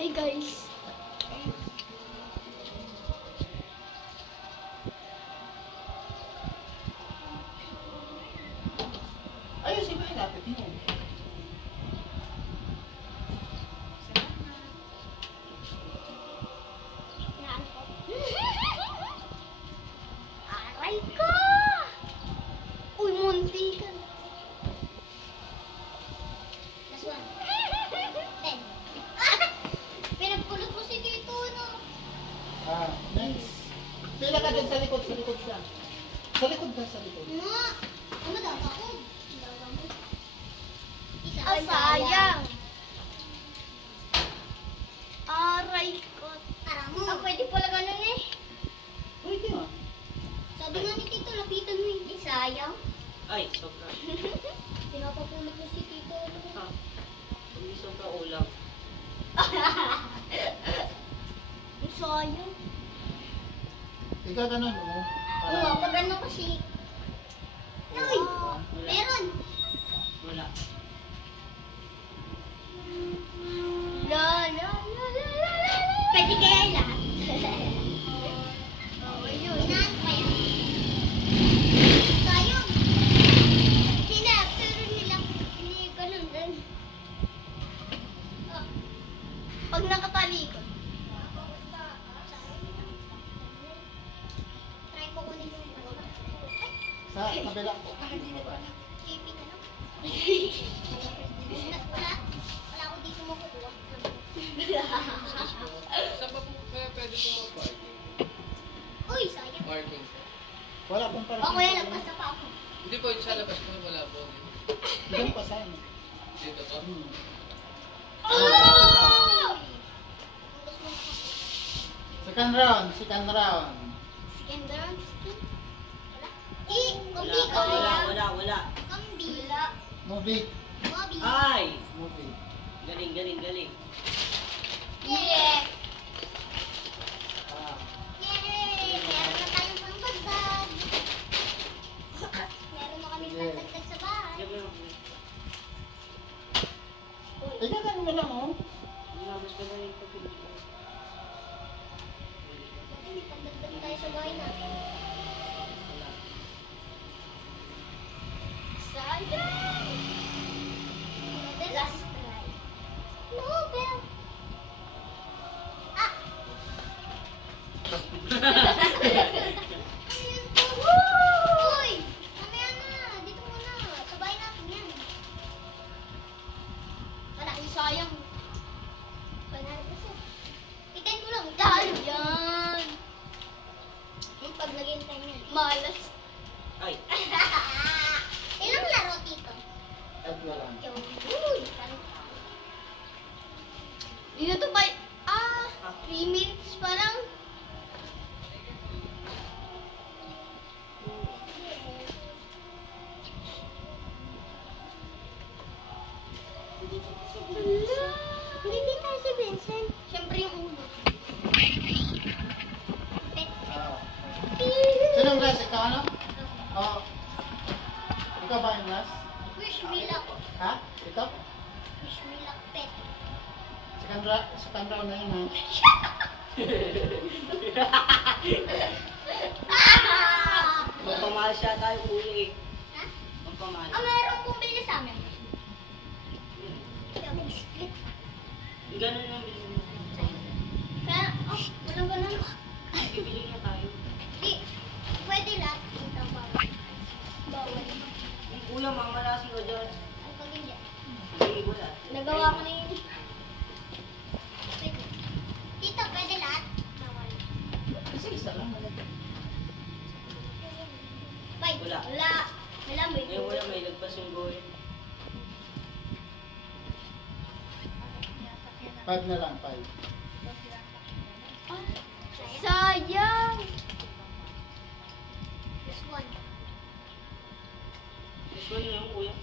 Hey guys. Ayusin mo yung lapit mo. Aray ko! Uy, munti ka na. Last one. 10. Pinagpulot mo si Tito, no? Nice. Pila ka dun sa likod siya. Sa likod ka, sa likod. Nga! Ano daw ako? Dawa mo. Isa. Ah, sayang. Aray ko. Tara mo. Ah, pwede pala ganun eh. Pwede nga. Sabi nga ni Tito, lapitan mo eh. Sayang. Ay, sobra. Pinapapulot mo si Tito. Ha? Hindi sobra ulam. Ang sayang. Ikaw ganun, oh. Oo, pag ano kasi. Uy! Wow. Meron! Wala. La la la la la la. Pwede kaya lahat? Oh, yun. Inaano kaya? Sayang! Pero nilang ganun din. Oh. Pag nakatalikod. Try ko kunin yung ano. Ay! Sa kabila ko. JP ka lang. Wala ako dito makukuha. Saan pa po kaya pwede pumapark? Uy, sayang. Parking. Wala pong para. O kuya, lagpas na pa ako. Hindi po, sa labas po wala po. Doon pa saan. Dito po. Oh! Gusto mo na kasi. Second round, second round. Second round, second. Wala. Wala, Kumbi ka wala, kaya. wala, wala. Kumbi. Wala. Movie. Mobi. Ay! Movie. Galing, galing, galing. Yeah. Ah. Yay! Meron na tayong pangdagdag. Meron na kami Yeah. pangdagdag sa bahay. Sabi mo, Ikaw ganun mo lang, oh. mas magaling pa pinito. May pangdagdag tayo sa bahay natin. Wala. Sayang. Last try. No, pero... Ah! Ano yun po? Uy! Mamaya na. Dito muna. Sa bahay natin yan. Wala. Ang sayang. Panalo kasi. Itin mo lang. Talo yan. Yung paglagay tayo yan. Malas. Ay! Ilang laro, Tito? Tatlo lang. Yung... Uy! Parang... Dito to ba? 3 minutes pa lang. Hindi tayo si Vincent. Siyempre yung ulo. Ah. Sinong last? Ikaw ano? Oo. Ikaw ba yung last? Wish me luck. Ha? Ikaw? Wish me luck, pet. Second round na yun, ha? Magpamahal siya tayo uli. Ha? Magpamahal. Mayroong bumili sa amin. Yung split. Ganun yung bilhin mo. Kaya, walang ganun. Bibili niya tayo. Di, pwede lahat. Tito, bawal. Bawal. Kuya, mamalasin ko dyan. Ay, pag hindi. Hindi, wala. Nagawa ko na yun. Pwede. Tito, pwede lahat. Bawal. Kasi isa lang. malaki. Bye. Wala. Wala. Wala, may Eh, wala, may lagpas yung goal. 5 na lang, 5. Sayang. This one. This one yung kuya.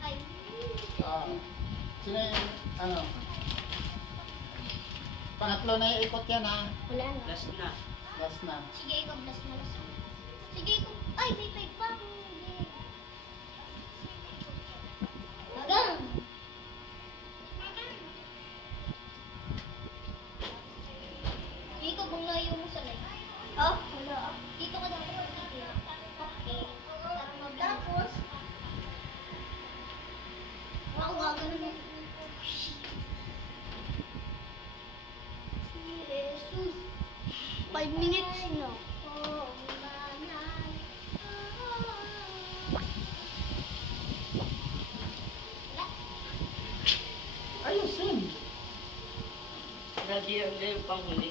Ay. Ah. Sino yung, ano? Pangatlo na yung ikot yan, ha? Wala na. Last na. Last na. Sige, ikaw, blast na last. Sige, ikaw. Ay, may pay pa. Magang. 5 minutes na. Ayusin. Lagi yung panghuli.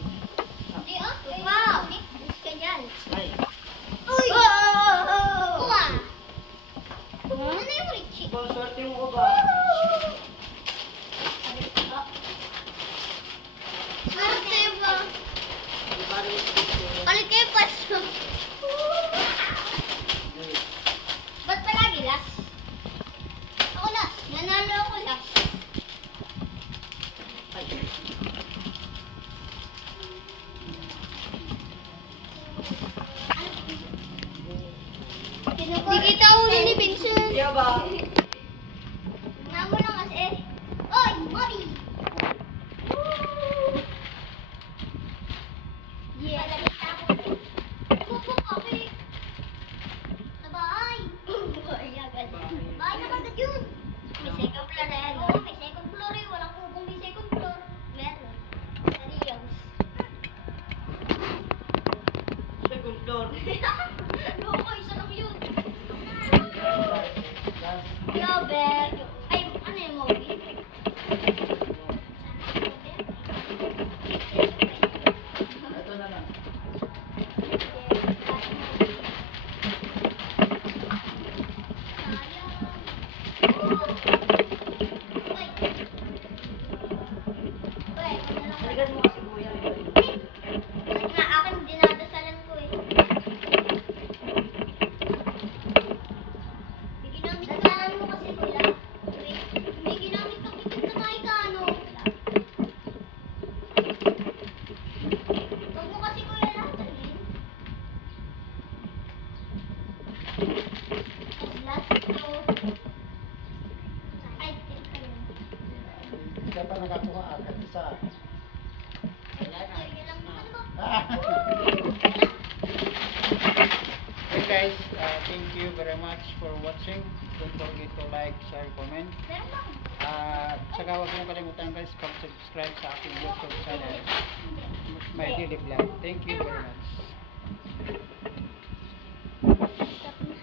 Di ah. Wow. Alis ka dyan. Ay. Uy! Kuha. Ano yung Richie? Ibang swerte mo ba? Swerte ba? Di ba rin ito? Palit kayo paso. Ba't palagi last? Ako last. Nanalo ako last. Ay. Hindi kita ulo ni Vincent. Di ba? Namo lang kasi. Oy, Mori. Yeah. Palabit ako. Pupuk ako eh. Sabay. Bahay na kagad yun. May second floor na yan. Oo, may second floor eh. Walang kung may second floor. Meron. Seryoso. Second floor. Loko, isa lang yun. Grabe. Ay, ano yung movie? Ito na lang. Halikan mo kasi kuya. Na akin dinadasalan ko eh. May ginamit ka mo kasi kuya. May ginamit ka bitin na tayo ka ano. Huwag mo kasi kuya lahat eh. As last ko. Ay, teka lang. Hindi ka pa nakakuha agad isa. Ay, yun lang. Ano ba? Hey guys, thank you very much for watching. Don't forget to like, share, comment. Meron ba? At saka huwag mong kalimutan guys, pag-subscribe sa aking YouTube channel, My Daily Vlog. Thank you very much. Stop na.